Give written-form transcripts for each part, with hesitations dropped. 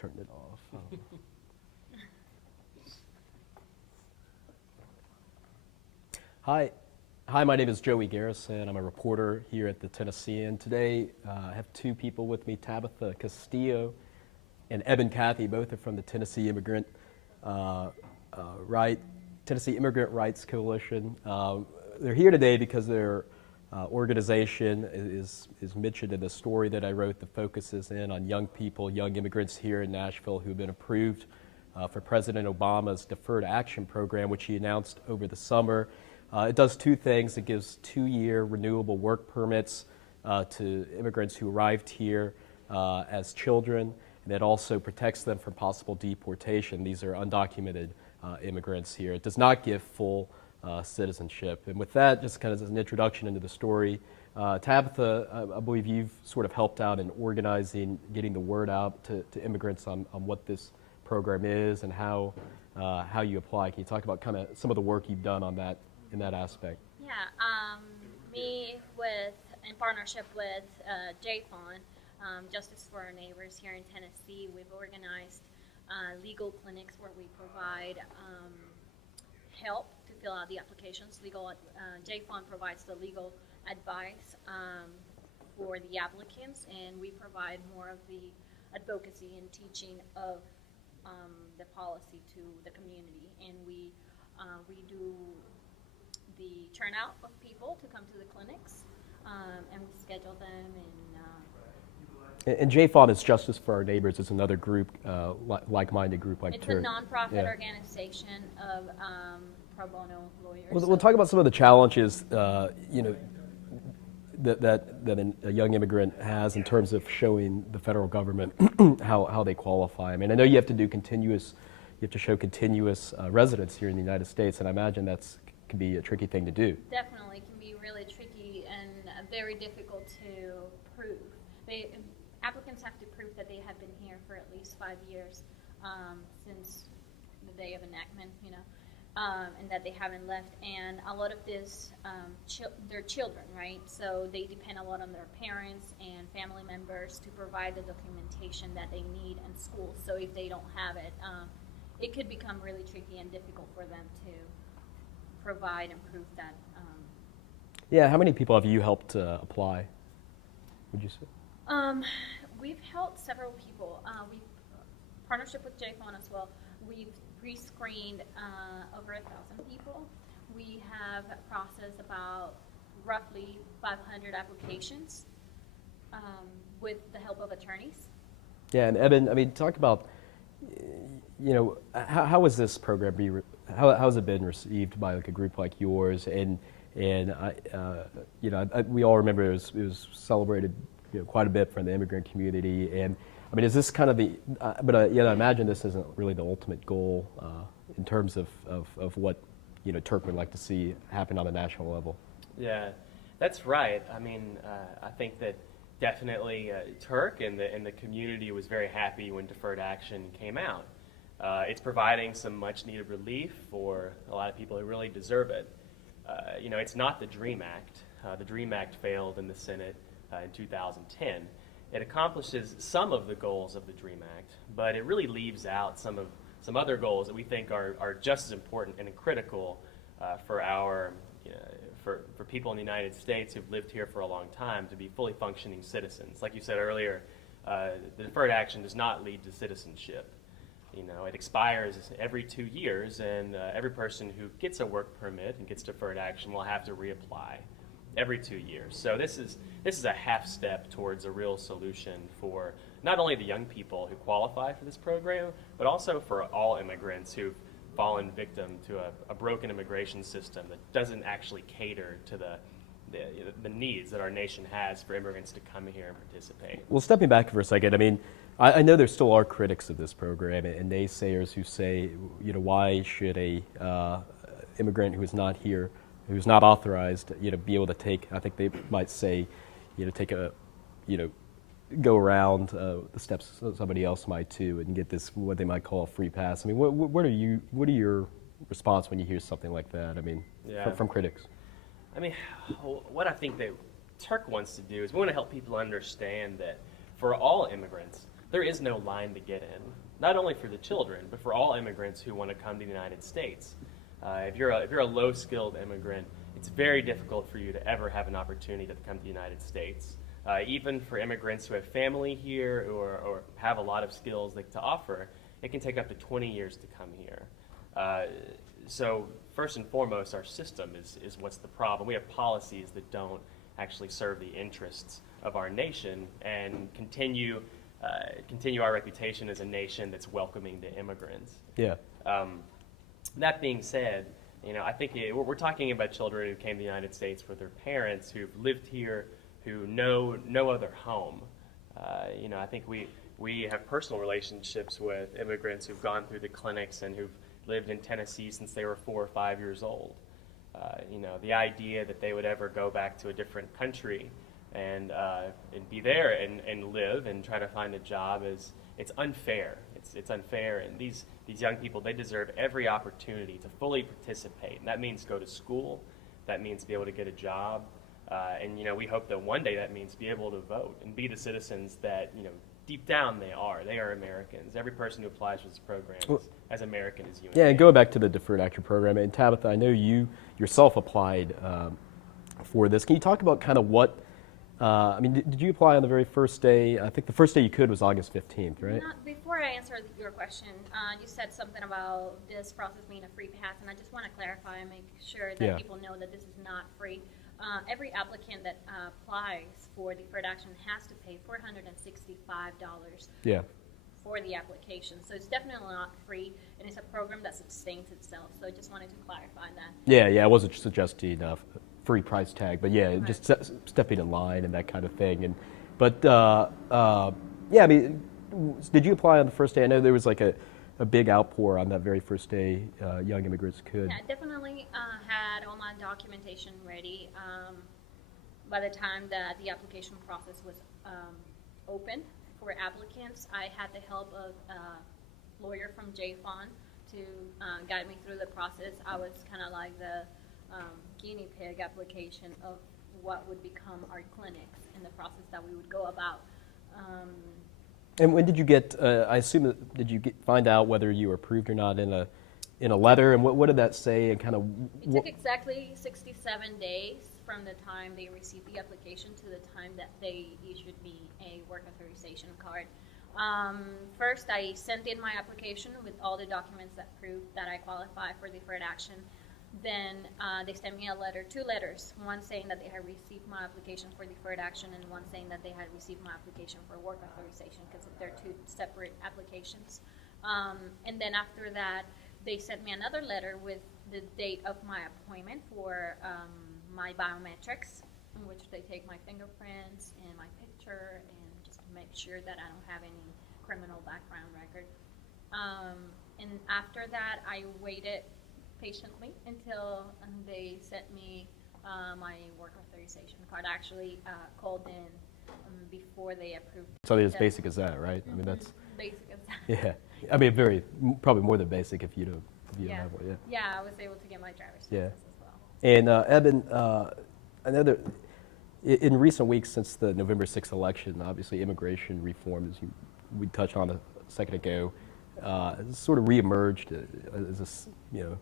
turned it off. Oh. Hi, my name is Joey Garrison. I'm a reporter here at the Tennessean. Today, I have two people with me, Tabitha Castillo and Eben Cathy. Both are from the Tennessee Immigrant Tennessee Immigrant Rights Coalition. They're here today because their organization is mentioned in the story that I wrote. The focus is in on young people, young immigrants here in Nashville who've been approved for President Obama's Deferred Action Program, which he announced over the summer. It does two things. It gives 2-year renewable work permits to immigrants who arrived here as children, and it also protects them from possible deportation. These are undocumented immigrants here. It does not give full citizenship. And with that, just kind of as an introduction into the story, Tabitha, I believe you've sort of helped out in organizing, getting the word out to immigrants on what this program is and how you apply. Can you talk about kind of some of the work you've done on that in that aspect? Yeah, in partnership with JFON, Justice for Our Neighbors here in Tennessee, we've organized legal clinics where we provide help to fill out the applications. JFON provides the legal advice for the applicants, and we provide more of the advocacy and teaching of the policy to the community. And we do the turnout of people to come to the clinics, and we schedule them. And JFON is Justice for Our Neighbors. It's another group, like-minded group like It's TURC. a nonprofit organization of pro bono lawyers. We'll talk about some of the challenges, that a young immigrant has in terms of showing the federal government how they qualify. I mean, I know you have to show continuous residence here in the United States, and I imagine can be a tricky thing to do. Definitely, it can be really tricky and very difficult to prove. Applicants have to prove that they have been here for at least 5 years since the day of enactment, and that they haven't left. And a lot of this, they're children, right? So they depend a lot on their parents and family members to provide the documentation that they need in school. So if they don't have it, it could become really tricky and difficult for them to provide and prove that. Yeah, how many people have you helped apply, would you say? We've helped several people. We've partnership with JFON as well. We've pre-screened over 1,000 people. We have processed about roughly 500 applications with the help of attorneys. Yeah, and Eben, I mean, talk about, how has this program how has it been received by like a group like yours? And we all remember it was celebrated quite a bit from the immigrant community. And I mean, is this kind of I imagine this isn't really the ultimate goal in terms of what TURC would like to see happen on a national level. Yeah, that's right. I mean, I think that definitely TURC and the community was very happy when deferred action came out. It's providing some much-needed relief for a lot of people who really deserve it. It's not the DREAM Act. The DREAM Act failed in the Senate in 2010. It accomplishes some of the goals of the DREAM Act, but it really leaves out some other goals that we think are just as important and critical for for people in the United States who've lived here for a long time to be fully functioning citizens. Like you said earlier, the deferred action does not lead to citizenship. It expires every 2 years, and every person who gets a work permit and gets deferred action will have to reapply every 2 years. So this is a half step towards a real solution for not only the young people who qualify for this program, but also for all immigrants who've fallen victim to a broken immigration system that doesn't actually cater to the needs that our nation has for immigrants to come here and participate. Well, stepping back for a second, I mean, I know there still are critics of this program and naysayers who say, why should a immigrant who is not here, who's not authorized, be able to take, I think they might say, take a, go around the steps somebody else might too and get this, what they might call a free pass. I mean, what are your response when you hear something like that? I mean, from critics. I mean, what I think that TURC wants to do is we want to help people understand that for all immigrants, there is no line to get in, not only for the children, but for all immigrants who want to come to the United States. If you're a low-skilled immigrant, it's very difficult for you to ever have an opportunity to come to the United States. Even for immigrants who have family here or have a lot of skills to offer, it can take up to 20 years to come here. So first and foremost, our system is what's the problem. We have policies that don't actually serve the interests of our nation and continue our reputation as a nation that's welcoming to immigrants. Yeah. That being said, I think we're talking about children who came to the United States with their parents who've lived here, who know no other home. I think we have personal relationships with immigrants who've gone through the clinics and who've lived in Tennessee since they were 4 or 5 years old. The idea that they would ever go back to a different country and be there and live and try to find a job it's unfair. It's unfair, and these young people, they deserve every opportunity to fully participate. And that means go to school. That means be able to get a job. And we hope that one day that means be able to vote and be the citizens that deep down they are. They are Americans. Every person who applies for this program is as American as you. Yeah, and going back to the Deferred Action Program, and Tabitha, I know you yourself applied for this. Can you talk about kind of what, did you apply on the very first day? I think the first day you could was August 15th, right? Before I answer your question, you said something about this process being a free pass, and I just want to clarify and make sure that people know that this is not free. Every applicant that applies for deferred action has to pay $465 for the application. So it's definitely not free, and it's a program that sustains itself. So I just wanted to clarify that. Yeah, I wasn't suggesting a free price tag, but yeah, just stepping in line and that kind of thing. Did you apply on the first day? I know there was like a big outpour on that very first day. Young immigrants could. Yeah, I definitely had all my documentation ready. By the time that the application process was open for applicants, I had the help of a lawyer from JFON to guide me through the process. I was kind of like the guinea pig application of what would become our clinics and the process that we would go about. And when did you get? I assume did you find out whether you were approved or not in a letter? And what did that say? And kind of. It took exactly 67 days from the time they received the application to the time that they issued me a work authorization card. First, I sent in my application with all the documents that proved that I qualify for deferred action. Then they sent me two letters, one saying that they had received my application for deferred action and one saying that they had received my application for work authorization because they're two separate applications. And then after that, they sent me another letter with the date of my appointment for my biometrics, in which they take my fingerprints and my picture and just to make sure that I don't have any criminal background record. And after that, I waited patiently until they sent me my work authorization card. I actually called in before they approved. Something as basic as that, right? I mean, that's basic as that. Yeah, I mean, probably more than basic if you don't have one. Yeah, I was able to get my driver's license as well. And Eben, I know that in recent weeks since the November 6th election, obviously immigration reform, as we touched on a second ago, sort of reemerged as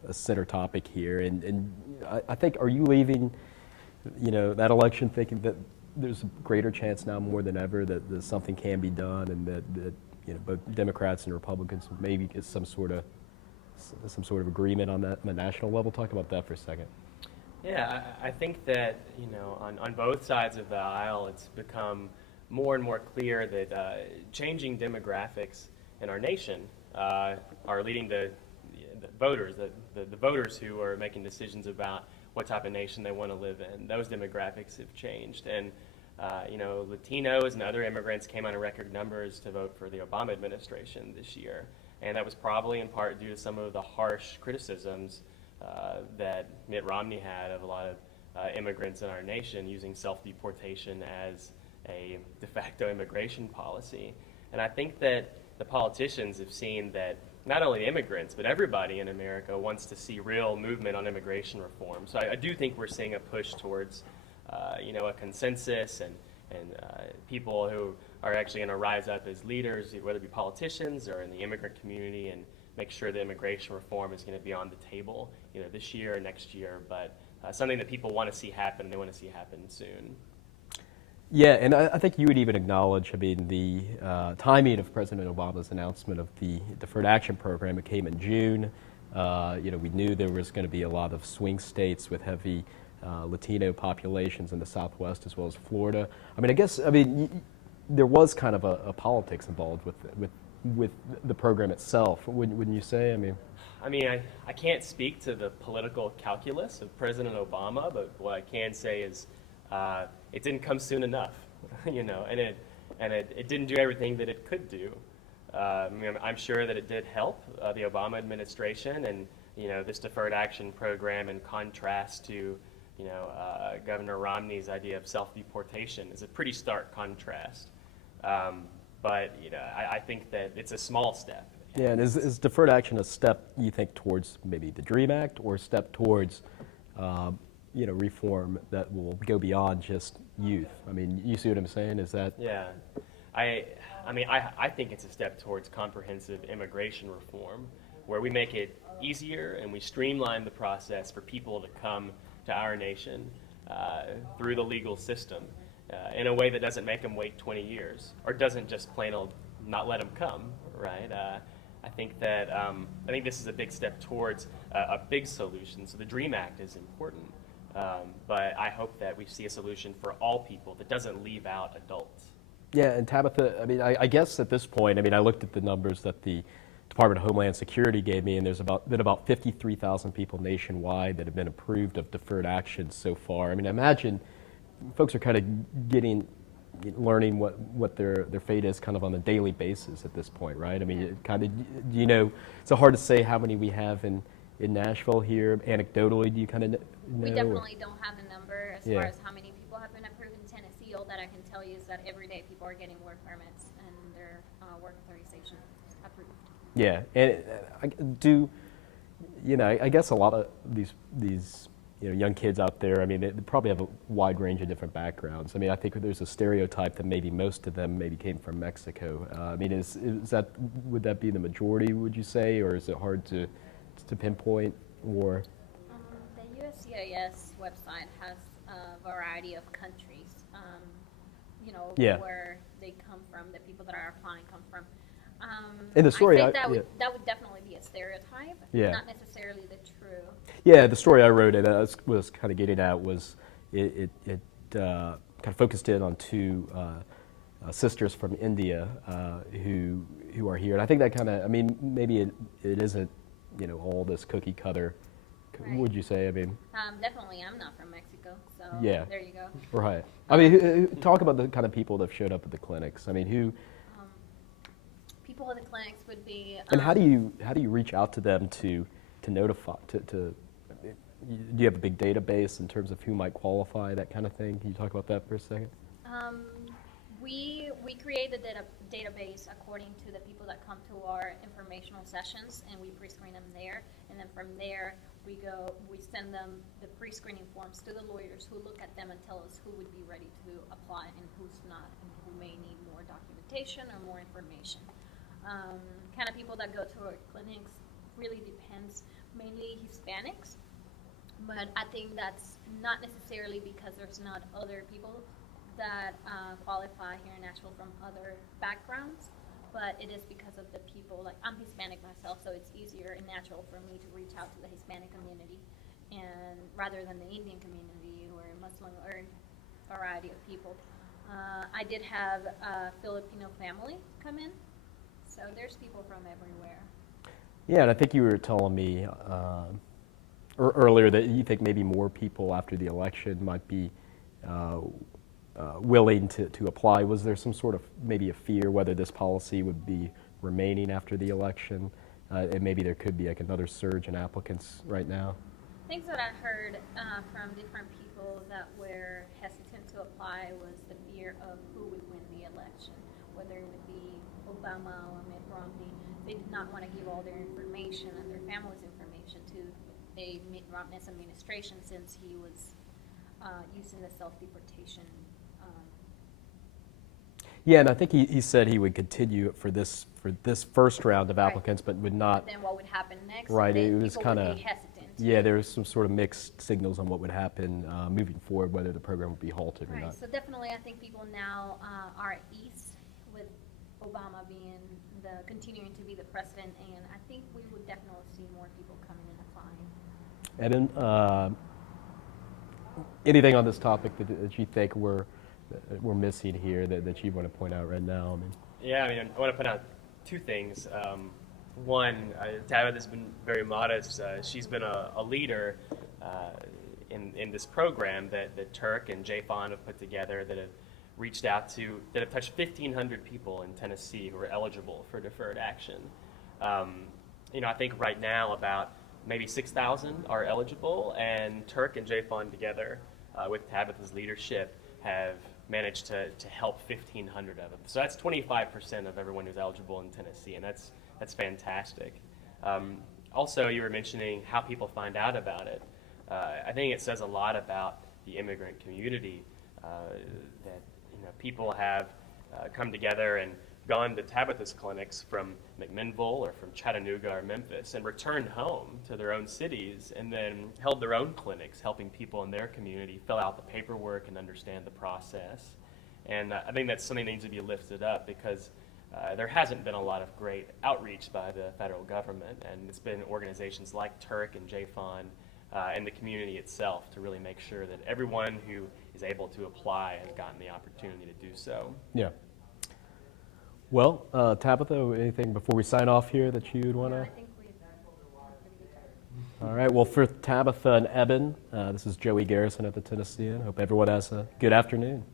a center topic here. And I think, are you leaving, that election thinking that there's a greater chance now more than ever that something can be done, and that both Democrats and Republicans maybe get some sort of agreement on that on the national level? Talk about that for a second. Yeah, I think that on both sides of the aisle, it's become more and more clear that changing demographics in our nation are leading to the voters, the voters who are making decisions about what type of nation they want to live in. Those demographics have changed, and Latinos and other immigrants came out in record numbers to vote for the Obama administration this year, and that was probably in part due to some of the harsh criticisms that Mitt Romney had of a lot of immigrants in our nation using self-deportation as a de facto immigration policy. And I think that the politicians have seen that not only immigrants, but everybody in America wants to see real movement on immigration reform. So I do think we're seeing a push towards, a consensus and people who are actually going to rise up as leaders, whether it be politicians or in the immigrant community, and make sure that immigration reform is going to be on the table, this year or next year, but something that people want to see happen, and they want to see happen soon. Yeah, and I think you would even acknowledge, the timing of President Obama's announcement of the Deferred Action Program. It came in June. We knew there was going to be a lot of swing states with heavy Latino populations in the Southwest as well as Florida. There was kind of a politics involved with the program itself, wouldn't you say? I can't speak to the political calculus of President Obama, but what I can say is it didn't come soon enough, and it didn't do everything that it could do. I'm sure that it did help the Obama administration, and this Deferred Action Program, in contrast to Governor Romney's idea of self-deportation, is a pretty stark contrast. But I think that it's a small step. Yeah, and is deferred action a step, you think, towards maybe the DREAM Act, or a step towards reform that will go beyond just youth? You see what I'm saying? Is that? Yeah, I think it's a step towards comprehensive immigration reform, where we make it easier and we streamline the process for people to come to our nation through the legal system in a way that doesn't make them wait 20 years, or doesn't just plain old not let them come, right? I think this is a big step towards a big solution. So the DREAM Act is important, but I hope that we see a solution for all people that doesn't leave out adults. Yeah, and Tabitha, I guess at this point, I looked at the numbers that the Department of Homeland Security gave me, and there's been about 53,000 people nationwide that have been approved of deferred action so far. I imagine folks are kind of learning what their fate is kind of on a daily basis at this point, right? It's hard to say how many we have in Nashville here. Anecdotally, do you kind of know? We definitely don't have a number as far as how many people have been approved in Tennessee. All that I can tell you is that every day people are getting work permits and their work authorization approved. Yeah, and I guess a lot of these young kids out there, they probably have a wide range of different backgrounds. I think there's a stereotype that maybe most of them maybe came from Mexico. Would that be the majority, would you say, or is it hard to pinpoint? Or the USCIS website has a variety of countries, where they come from, the people that are applying come from. In the story, I think that would definitely be a stereotype, not necessarily the true. Yeah, the story I wrote, and was kind of getting at, was it kind of focused in on two sisters from India who are here, and I think that kind of, maybe it isn't all this cookie cutter. Right. Would you say? Definitely, I'm not from Mexico, so yeah. There you go. Right. Talk about the kind of people that have showed up at the clinics. Who? People at the clinics would be. And how do you reach out to them to notify do you have a big database in terms of who might qualify, that kind of thing? Can you talk about that for a second? We create the database according to the people that come to our informational sessions, and we pre-screen them there. And then from there, we send them the pre-screening forms to the lawyers, who look at them and tell us who would be ready to apply and who's not, and who may need more documentation or more information. Kind of people that go to our clinics really depends, mainly Hispanics, but I think that's not necessarily because there's not other people that qualify here in Nashville from other backgrounds, but it is because of the people. Like, I'm Hispanic myself, so it's easier and natural for me to reach out to the Hispanic community, and rather than the Indian community or Muslim or a variety of people. I did have a Filipino family come in, so there's people from everywhere. Yeah, and I think you were telling me earlier that you think maybe more people after the election might be willing to apply. Was there some sort of maybe a fear whether this policy would be remaining after the election, and maybe there could be like another surge in applicants right now? Things that I heard from different people that were hesitant to apply was the fear of who would win the election, whether it would be Obama or Mitt Romney. They did not want to give all their information and their family's information to a Mitt Romney's administration, since he was using the self-deportation. Yeah, and I think he said he would continue it for this first round of Right. applicants, but would not. Then what would happen next? Right, Then it was people would kinda- be hesitant. Yeah, there was some sort of mixed signals on what would happen moving forward, whether the program would be halted or Right, not. so definitely I think people now are at ease with Obama being continuing to be the president, and I think we would definitely see more people coming and applying. Evan, anything on this topic that you think we're missing here that you want to point out right now? I mean, Yeah, I mean, I want to point out two things. One, Tabitha's been very modest. She's been a leader in this program that Turk and Jay Fond have put together that have reached out to, that have touched 1,500 people in Tennessee who are eligible for deferred action. I think right now about maybe 6,000 are eligible, and Turk and Jay Fond together with Tabitha's leadership have managed to help 1,500 of them. So that's 25% of everyone who's eligible in Tennessee, and that's fantastic. Also, you were mentioning how people find out about it. I think it says a lot about the immigrant community that people have come together and gone to Tabitha's clinics from McMinnville or from Chattanooga or Memphis and returned home to their own cities and then held their own clinics, helping people in their community fill out the paperwork and understand the process. And I think that's something that needs to be lifted up because there hasn't been a lot of great outreach by the federal government, and it's been organizations like Turk and Jay Fond and the community itself to really make sure that everyone who is able to apply has gotten the opportunity to do so. yeah. Well, Tabitha, anything before we sign off here that you would want I to? think we've done a pretty good job. All right. Well, for Tabitha and Eben, this is Joey Garrison at the Tennessean. Hope everyone has a good afternoon.